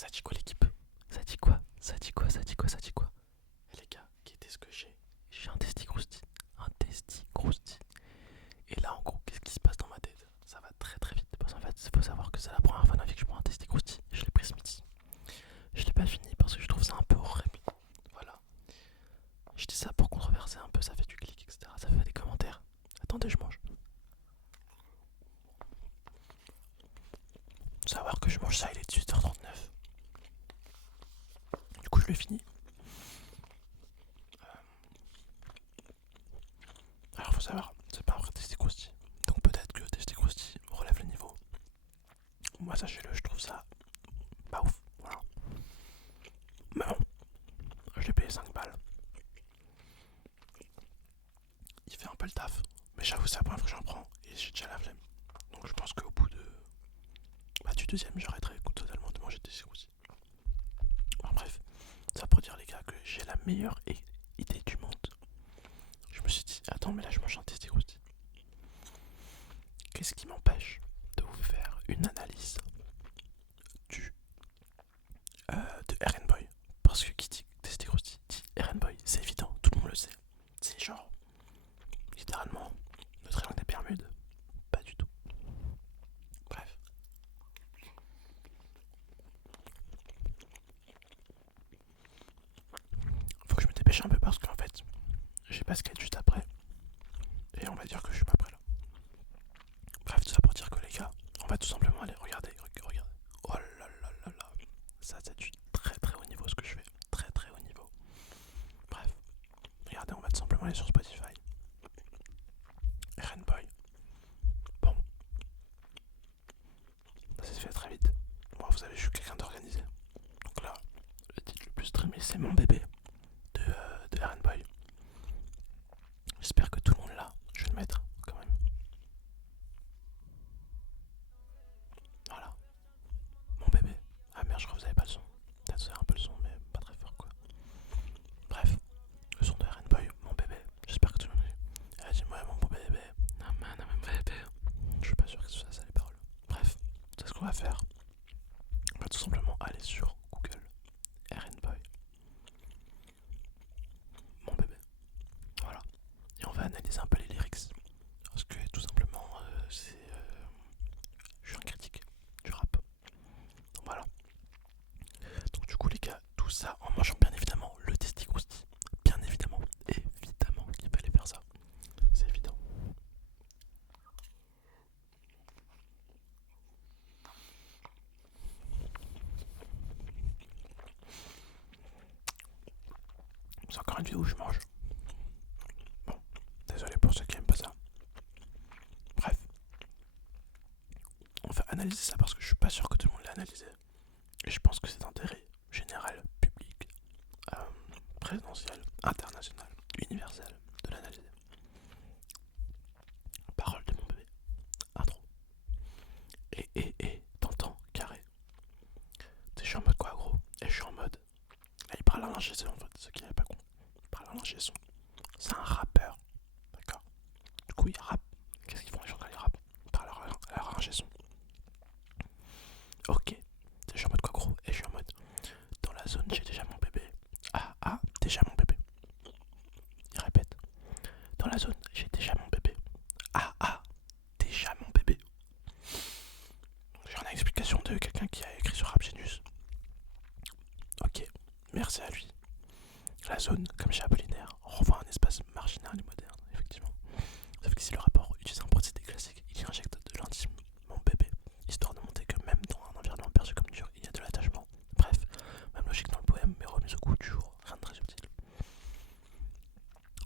Ça dit quoi l'équipe? Ça dit quoi? Ça dit quoi? Ça dit quoi? Ça dit quoi? Et les gars, qu'est-ce que j'ai? J'ai un testi crousti. Un testi crousti. Et là en gros, qu'est-ce qui se passe dans ma tête? Ça va très très vite. Parce qu'en fait, il faut savoir que c'est la première fois de ma vie que je prends un testi crousti. Je l'ai pris ce midi. Je l'ai pas fini parce que je trouve ça un peu horrible. Voilà. Je dis ça pour controverser un peu, ça fait du clic, etc. Ça fait des commentaires. Attendez, je mange. Faut savoir que je mange ça, il est 18h39. Du coup, je l'ai fini. Alors, faut savoir, c'est pas un vrai testi crousti. Donc, peut-être que testi crousti relève le niveau. Moi, sachez-le, je trouve ça pas ouf. Voilà. Mais bon, je l'ai payé 5 balles. Il fait un peu le taf. Mais j'avoue, c'est la première fois que j'en prends et j'ai déjà la flemme. Donc, je pense qu'au bout de. Bah, du deuxième, j'arrêterai totalement de manger des testi crousti. Enfin, bref, ça pour dire, les gars, que j'ai la meilleure idée du monde. Je me suis dit, attends, mais là, je mange un testi crousti. Qu'est-ce qui m'empêche de vous faire une analyse du de Eren Boy? Parce que qui dit Testi Crousti dit Eren Boy, c'est évident, tout le monde le sait. C'est genre, littéralement, le triangle des Bermudes. Pas du tout. Bref. Faut que je me dépêche un peu parce qu'en fait, j'ai pas skate juste après. Et on va dire que je suis pas prêt là. Bref, tout ça pour dire que les gars, on va tout simplement aller regarder. Oh là là là là. Ça c'est du très très haut niveau ce que je fais. Très très haut niveau. Bref. Regardez, on va tout simplement aller sur Spotify. Eren Boy. Bon, ça s'est fait très vite. Moi, vous savez, je suis quelqu'un d'organisé. Donc là, le titre le plus streamé, c'est Mon bébé de Eren Boy. J'espère que tout le monde l'a. Je vais le mettre quand même. Voilà, Mon bébé. Ah merde, je crois que vous avez pas le son. Peut-être vous avez un peu le son, mais pas très fort quoi. Bref, le son de Eren Boy, Mon bébé. J'espère que tout le monde l'a. Elle dit, ouais, mon bébé. Non, mon bébé. Je suis pas sûr que ce soit ça les paroles. Bref, c'est ce qu'on va faire. On va tout simplement aller sur Google. Eren Boy. Mon bébé. Voilà. Et on va analyser un peu les lyrics. Parce que tout simplement, je suis un critique du rap. Donc voilà. Donc du coup les gars, tout ça en mangeant bien évidemment le testi crousti. Bien évidemment. Évidemment qu'il fallait faire ça. C'est évident. C'est encore une vidéo où je mange. Bon, désolé pour ceux qui aiment pas ça. Bref. On va analyser ça parce que je suis pas sûr que tout le monde l'a analysé. Et je pense que c'est d'intérêt général, public, euh, présidentiel, international, universel de l'analyser. Parole de mon bébé. Intro. T'entends, carré. Je suis en mode quoi, gros? Et je suis en mode. Là, il parle à l'ingé son, en fait, ce qui n'est pas con. Il parle à l'ingé son. C'est un rappeur. D'accord? Du coup, il rappe. Qu'est-ce qu'ils font les gens quand ils rappent? Ils parlent à leur ingé son. Ok. Je suis en mode quoi, gros? Et je suis en mode. Dans la zone, j'ai déjà mon bébé. Déjà mon bébé. Il répète. Dans la zone, j'ai déjà mon bébé. Déjà mon bébé. J'ai une explication de quelqu'un qui a écrit sur Rap Genius. Ok, merci à lui. La zone, comme chez Apollinaire, renvoie un espace marginal et moderne, effectivement. Sauf que si le rapport utilise un procédé classique, il y injecte de l'intime, mon bébé, histoire de montrer que même dans un environnement perçu comme dur, il y a de l'attachement. Bref, même logique dans le poème, mais remise au goût du jour, rien de très subtil.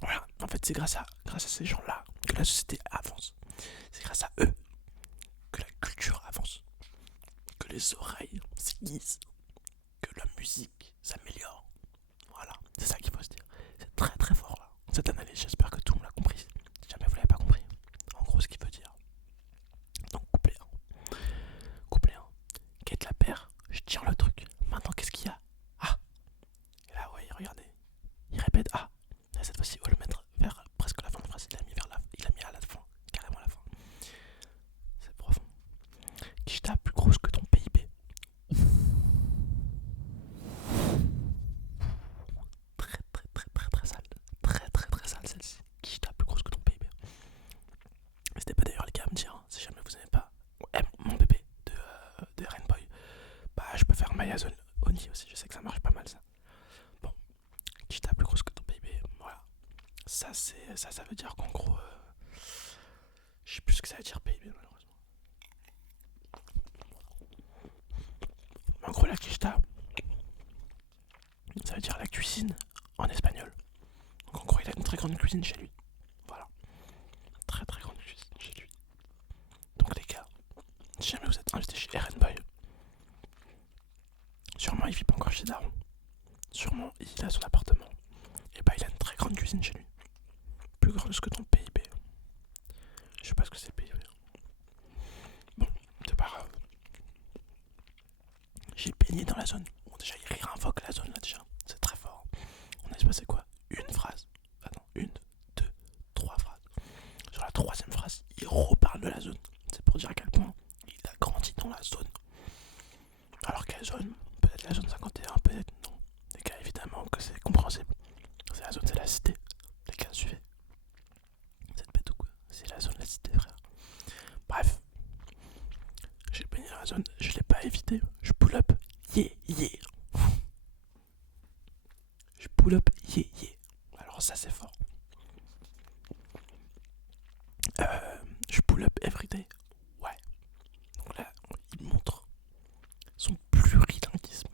Voilà, en fait, c'est grâce à ces gens-là que la société avance. C'est grâce à eux que la culture avance, que les oreilles s'aiguisent, que la musique s'améliore. Voilà, c'est ça qu'il faut se dire. C'est très très fort là, cette analyse. J'espère que tout le monde l'a compris. Si jamais vous l'avez pas compris, en gros, ce qu'il veut dire. Donc, couplet 1. Couplet 1. Quête la paire, je tire le truc. Maintenant, qu'est-ce qu'il y a? Ah. Et là, ouais, regardez. Il répète ah. Et cette fois-ci, il va le mettre vers presque la fin de la phrase. Il a mis à la fin, carrément à la fin. C'est profond. Kishta plus grosse que ton PIB. faire My Amazon Oni aussi, je sais que ça marche pas mal ça. Bon, Kishta plus grosse que ton PIB, voilà. Ça veut dire qu'en gros, je sais plus ce que ça veut dire PIB malheureusement. Mais en gros, la Kishta, ça veut dire la cuisine en espagnol. Donc en gros, il a une très grande cuisine chez lui. Voilà, très très grande cuisine chez lui. Donc les gars, si jamais vous êtes invités chez Eren Boy, sûrement il vit pas encore chez Daron. Sûrement il a son appartement. Et bah il a une très grande cuisine chez lui. Plus grande que ton PIB. Je sais pas ce que c'est le PIB. Bon, c'est pas grave. J'ai baigné dans la zone. Bon déjà il réinvoque la zone là déjà. C'est très fort. On a passé quoi? Une phrase. Attends, une, deux, trois phrases. Sur la troisième phrase, il reparle de la zone. C'est pour dire à quel point il a grandi dans la zone. Alors quelle zone? Peut-être la zone 51, peut-être non. Les gars, évidemment que c'est compréhensible. C'est la zone, c'est la cité. Les gars, suivez. Vous êtes bête ou quoi? C'est la zone, la cité, frère. Bref. J'ai baigné dans la zone, je l'ai pas évité. Je pull up, yeah, yeah. Je pull up, yeah, yeah. Alors ça, c'est fort. Je pull up everyday. Ouais. Donc là, il montre son plurilinguisme.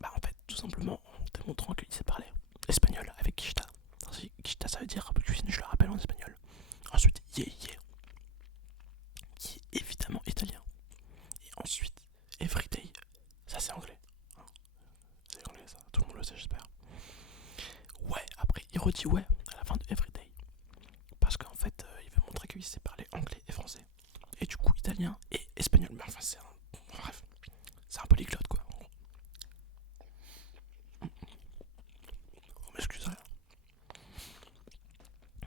Bah en fait, tout simplement en démontrant qu'il sait parler espagnol avec Kishta. Kishta, ça veut dire cuisine, je le rappelle en espagnol. Ensuite, yeah, yeah, qui est évidemment italien. Et ensuite, everyday, ça c'est anglais. C'est anglais ça, tout le monde le sait j'espère. Ouais, après il redit ouais à la fin de everyday. Parce qu'en fait, il veut montrer qu'il sait parler anglais et français. Et du coup, italien et espagnol. Mais enfin, c'est un. Bref, c'est un polyglotte quoi. Vous m'excuserez.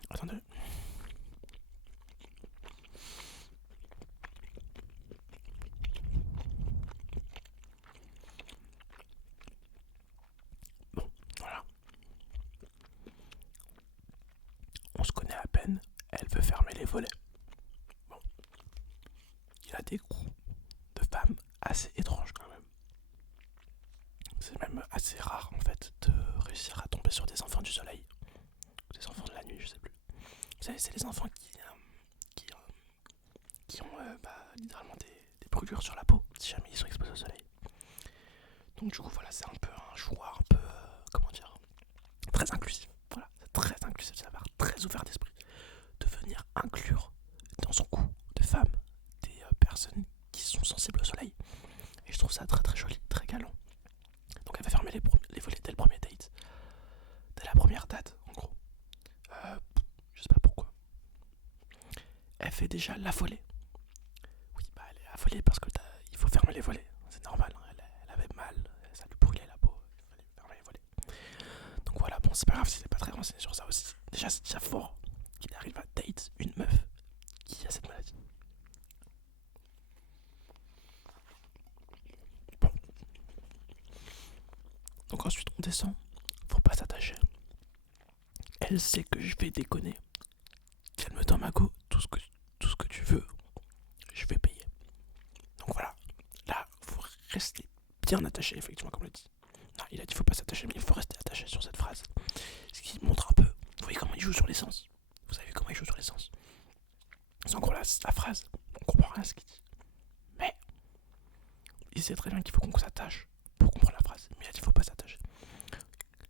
Attendez. Bon, voilà. On se connaît à peine. Elle veut fermer les volets. Bon. Il a des goûts de femmes assez étranges quand même. C'est même assez rare en fait de réussir à tomber sur des enfants du soleil. Ou des enfants de la nuit, je sais plus. Vous savez, c'est les enfants qui ont littéralement des brûlures sur la peau si jamais ils sont exposés au soleil. Donc du coup voilà, c'est un peu un choix un peu, comment dire, très inclusif. Voilà, c'est très inclusif, ça va très ouvert d'esprit de venir inclure dans son goût de femme des personnes qui sont sensibles au soleil. Et je trouve ça très très joli, très galant. Donc elle va fermer les volets dès le premier date. Dès la première date, en gros. Je sais pas pourquoi. Elle fait déjà l'affolée. Oui, bah elle est affolée parce que il faut fermer les volets. C'est normal, hein. Elle avait mal, ça lui brûlait la peau. Il fallait fermer les volets. Donc voilà, bon, c'est pas grave si c'est pas très renseigné sur ça aussi. Déjà, c'est déjà fort qu'il arrive à date une meuf qui a cette maladie. Bon. Donc ensuite, on descend. Faut pas s'attacher. Elle sait que je vais déconner. Calme-toi, Mako. Tout ce que tu veux, je vais payer. Donc voilà. Là, faut rester bien attaché, effectivement, comme on l'a dit. Non, il a dit faut pas s'attacher, mais il faut rester attaché sur cette phrase. Ce qui montre un peu. Vous voyez comment il joue sur l'essence. Vous savez comment il joue sur l'essence. C'est en gros la phrase. On comprend rien à ce qu'il dit. Mais il sait très bien qu'il faut qu'on s'attache pour comprendre la phrase. Mais il a dit faut pas s'attacher.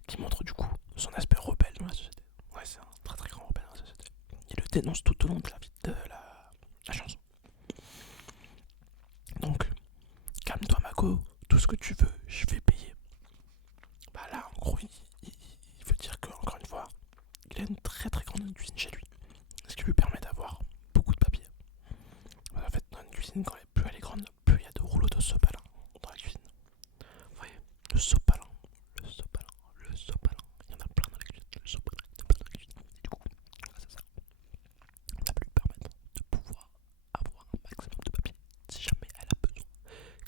Qui montre du coup son aspect rebelle dans la société. Ouais, c'est un très très grand rebelle dans la société. Il le dénonce tout au long de la chanson. Donc, calme-toi Mako, tout ce que tu veux, je vais payer. Bah là, en gros, il veut dire que, encore une fois, il a une très très grande cuisine chez lui. Ce qui lui permet d'avoir beaucoup de papier. En fait, dans une cuisine, quand plus elle est grande, plus il y a de rouleaux de sopalin dans la cuisine. Vous voyez, le sopalin, le sopalin, le sopalin. Il y en a plein dans la cuisine, le sopalin, il y en a plein dans la cuisine. Et du coup, grâce à ça, ça peut lui permettre de pouvoir avoir un maximum de papier. Si jamais elle a besoin,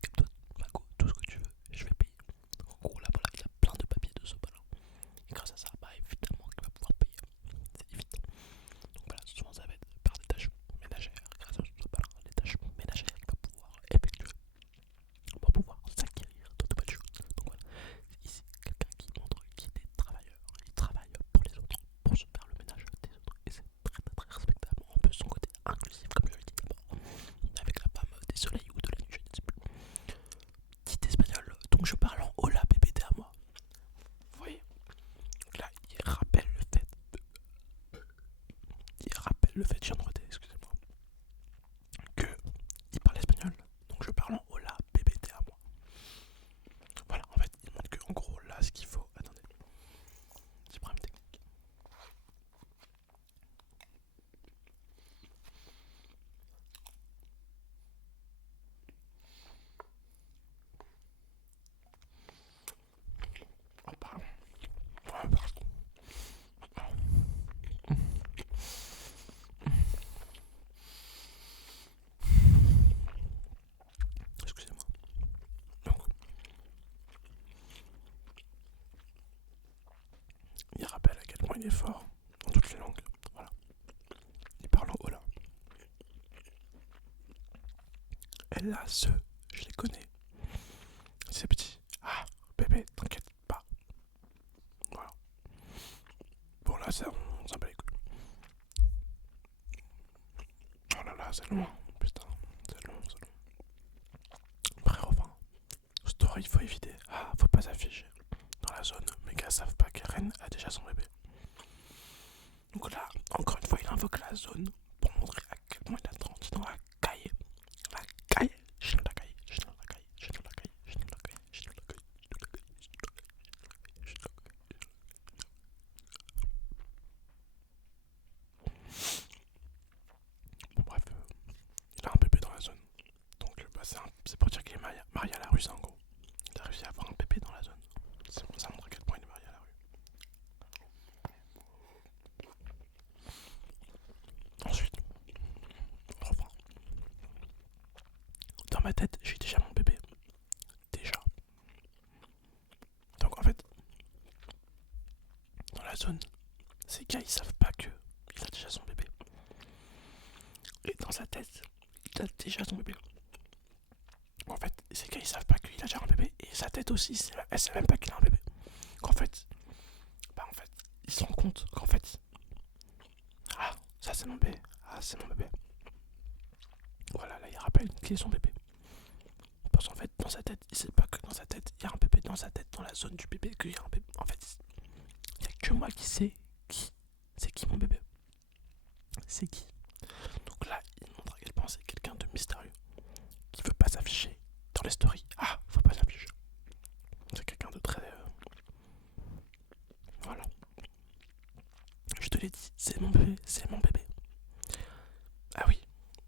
calme-toi, Mako, tout ce que tu veux, je vais payer. Donc en gros, là, voilà, il a plein de papiers de sopalin. Et grâce à ça, bah évidemment qu'il va pouvoir payer. C'est évident. Donc voilà, souvent ça va être par des tâches ménagères. Grâce à sopalin, les tâches ménagères qu'il va est fort dans toutes les langues. Voilà. Il parle en Ola. Et là, je les connais. C'est petit. Ah, bébé, t'inquiète pas. Voilà. Bon, là, ça, on s'en bat les couilles. Oh là là, c'est loin. Putain, c'est long. Après, enfin, story, il faut éviter. Ah, faut pas s'afficher dans la zone. Mes gars savent pas qu'Eren a déjà son bébé. Donc là, encore une fois, il invoque la zone pour montrer à quel point il a grandi dans la caille. La caille. Je la caille. Bon, bref, il a un bébé dans la zone. Donc, bah, c'est pour dire qu'il est marié à la rue, ça en gros. Il a réussi à avoir un bébé dans la zone. Ça montre à quel point il est marié à la rue. Ensuite, enfin, dans ma tête, j'ai déjà mon bébé. Déjà. Donc en fait, dans la zone, ces gars ils savent pas que il a déjà son bébé. Et dans sa tête, il a déjà son bébé. En fait, ces gars ils savent pas qu'il a déjà un bébé. Et sa tête aussi, elle sait même pas qu'il a un bébé. Qu'en fait, bah en fait, ils se rendent compte qu'en fait, ah, ça c'est mon bébé. Ah, c'est mon bébé. Voilà, là il rappelle qu'il est son bébé. Parce qu'en fait, dans sa tête, il sait pas que dans sa tête, il y a un bébé dans sa tête, dans la zone du bébé, qu'il y a un bébé. En fait, il y a que moi qui sais qui. C'est qui mon bébé. C'est qui. Donc là, il montre à quel point c'est quelqu'un de mystérieux. Qui veut pas s'afficher dans les stories. Ah, faut pas s'afficher. C'est quelqu'un de très... Voilà. Je te l'ai dit, c'est mon bébé, c'est mon bébé. Ah oui,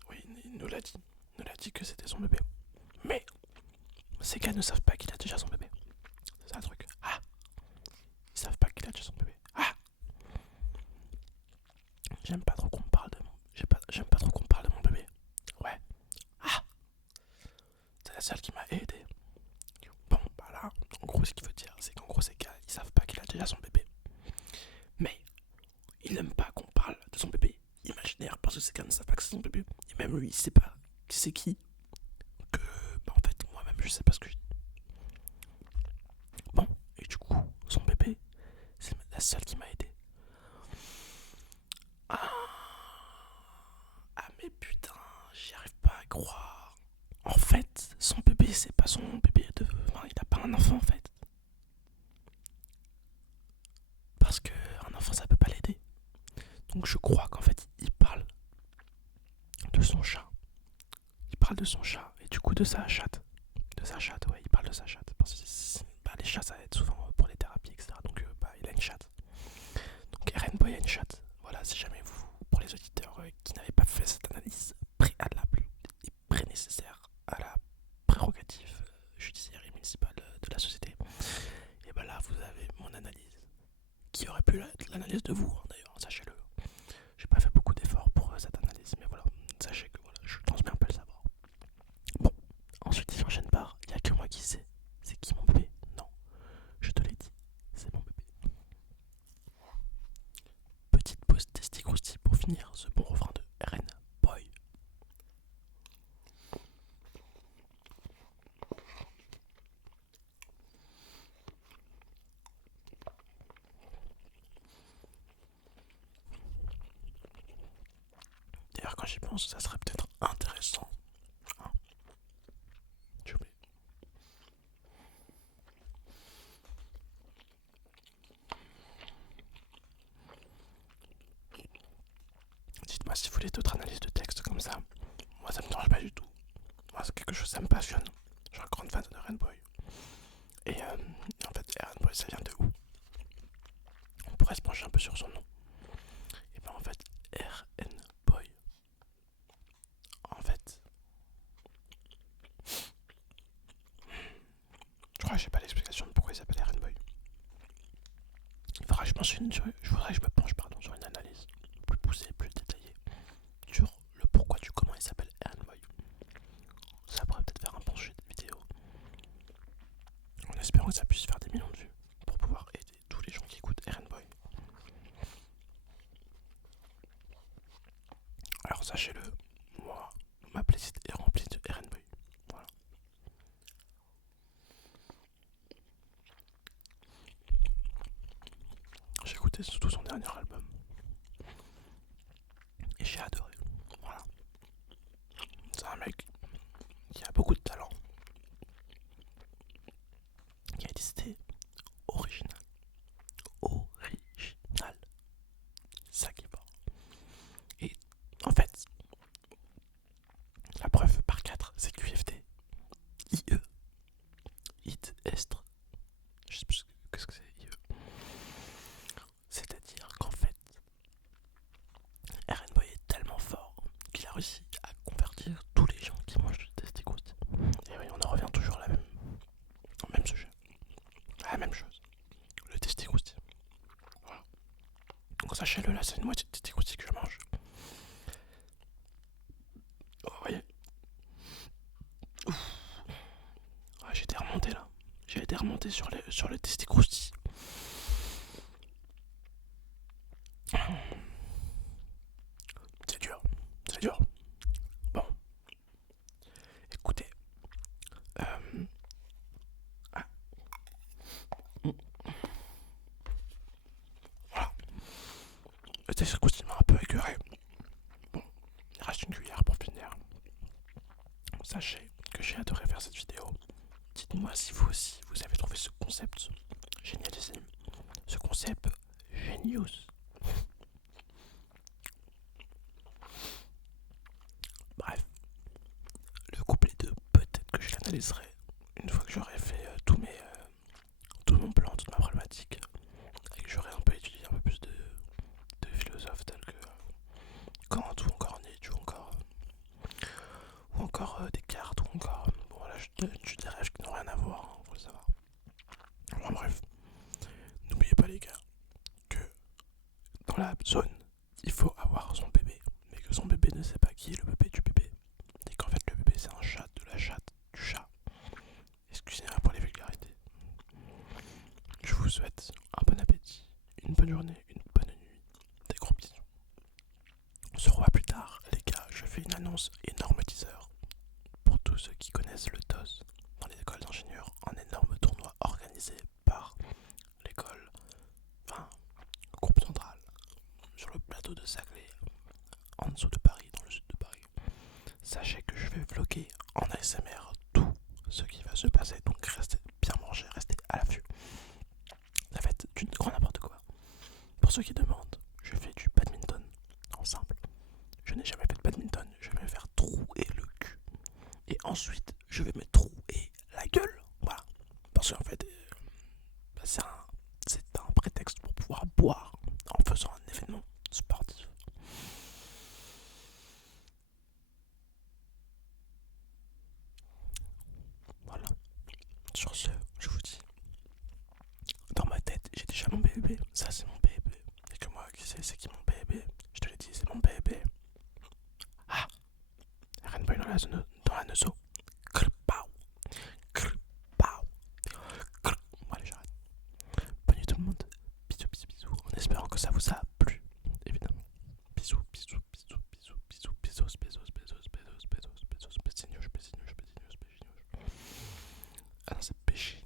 oui, il nous l'a dit. Il nous l'a dit que c'était son bébé. Mais, ces gars ne savent pas qu'il a déjà son bébé. C'est ça le truc. Ah, ils savent pas qu'il a déjà son bébé. Ah, j'aime pas trop qu'on me parle de mon... J'aime pas trop qu'on me parle de mon bébé. Ouais. Ah, c'est la seule qui m'a aidé. Bon, bah là, en gros, ce qu'il veut dire, c'est qu'en gros, ces gars, ils savent pas qu'il a déjà son bébé. Mais, il n'aime pas qu'on parle de son bébé imaginaire parce que ces gars ne savent pas que c'est son bébé. Et même lui, il sait pas c'est qui. Que, bah en fait, moi-même, je sais pas ce que je dis. Bon, et du coup, son bébé, c'est la seule qui m'a aidé. Ah, ah mais putain, j'y arrive pas à croire. En fait, son bébé, c'est pas son bébé de... Enfin, il a pas un enfant en fait. Parce que un enfant, ça peut pas l'aider. Donc je crois qu'en fait, il parle de son chat. Il parle de son chat et du coup de sa chatte. De sa chatte, ouais, il parle de sa chatte. Parce que bah, les chats, ça aide souvent pour les thérapies, etc. Donc bah, il a une chatte. Donc Eren Boy a une chatte. Voilà, si jamais vous, pour les auditeurs qui n'avaient pas fait cette analyse préalable et pré-nécessaire à la prérogative judiciaire et municipale de la société, et bah là, vous avez mon analyse. Qui aurait pu être l'analyse de vous, hein, d'ailleurs, sachez-le. J'ai pas fait beaucoup d'efforts pour cette analyse, mais voilà, sachez que voilà, je transmets un peu le savoir. Bon, ensuite il enchaîne par, il n'y a que moi qui sais, c'est qui mon bébé? Non, je te l'ai dit, c'est mon bébé. Petite pause testicrousti pour finir ce bon refrain de Eren Boy. D'ailleurs, quand j'y pense, ça serait peut-être intéressant. Hein, j'ai oublié. Dites-moi si vous voulez d'autres analyses de texte comme ça. Moi, ça me dérange pas du tout. Moi, c'est quelque chose, ça me passionne. Je suis un grand fan de Eren Boy. Et en fait, Eren Boy, ça vient de où? On pourrait se pencher un peu sur son nom. Et ben en fait, Eren Boy. En fait, je crois que j'ai pas l'explication de pourquoi il s'appelle Eren Boy. Il faudra que je voudrais que je me penche sur une analyse plus poussée, plus détaillée sur le pourquoi du comment il s'appelle Eren Boy. Ça pourrait peut-être faire un penché de vidéo. En espérant que ça puisse faire des millions de vues pour pouvoir aider tous les gens qui écoutent Eren Boy. sachez-le, moi, ma playlist est remplie de R&B. Voilà. J'ai écouté surtout son dernier album et j'ai adoré. Voilà. C'est un mec qui a beaucoup de talent, qui a décidé original. Original. Ça qui est fort. Et en fait, la preuve par 4, c'est QFD. IE. It Estre. Je sais plus qu'est-ce que c'est IE. C'est-à-dire qu'en fait, Boy est tellement fort qu'il a réussi à convertir tous les gens qui mangent du testicouste. Et oui, on en revient toujours à au même sujet. À la même chose. Le testicouste. Voilà. Donc sachez-le, là, c'est une moitié de testicouste que je mange. Oh, vous voyez. Ouais, j'ai été remonté là. J'ai été remonté sur le testicousti. C'est dur. C'est dur. Bon. Écoutez. Ah. Voilà. Le testicousti m'a un peu écœuré. Bon. Il reste une cuillère pour finir. Sachez que j'ai adoré faire cette vidéo. Dites-moi si vous aussi, vous avez trouvé ce concept génialissime. Ce concept genius. Bref, le couplet 2, peut-être que je l'analyserai une fois que j'aurai fait tout mon plan, toute ma problématique, et que j'aurai un peu étudié un peu plus de philosophes tels que Kant ou encore Nietzsche ou encore Descartes ou encore... bon là je dirais qui n'ont rien à voir, hein, faut le savoir. Enfin bref, n'oubliez pas les gars, que dans la zone, il faut avoir son bébé, mais que son bébé ne sait pas qui est le bébé du bébé. Et qu'en fait le bébé c'est un chat de la chatte du chat. Excusez-moi pour les vulgarités. Je vous souhaite un bon appétit, une bonne journée, une bonne nuit, des gros bisous. On se revoit plus tard, les gars, je fais une annonce énorme teaser. Pour tous ceux qui connaissent le TOS dans les écoles d'ingénieurs, un énorme tournoi organisé par l'école, enfin, le groupe central, sur le plateau de Saclay, en dessous de Paris, dans le sud de Paris. Sachez que je vais vlogger en ASMR tout ce qui va se passer, donc restez bien mangés, restez à l'affût. Ça va être du grand n'importe quoi. Pour ceux qui demandent, je fais du badminton en simple. Je n'ai jamais fait de badminton, je vais me faire trouer le cul. Et ensuite, je vais me trouer la gueule. Voilà. Parce qu'en fait, c'est un prétexte pour pouvoir boire en faisant un événement sportif. Voilà. Sur ce, je vous dis, dans ma tête, j'ai déjà mon bébé. Ça, c'est mon bébé. Et que moi, qui c'est qui mon bébé? Je te l'ai dit, c'est mon bébé. Ah, Rainbow dans la zone, dans la nozo. Krpau. Krpau. Bon, allez, j'arrête. Bonne nuit tout le monde. Bisous, bisous, bisous. En espérant que ça vous a plu, évidemment. Bisous, bisous, bisous, bisous, bisous, bisous, bisous, bisous, bisous, bisous, bisous, bisous, bisous, bisous. Ah non, c'est péché.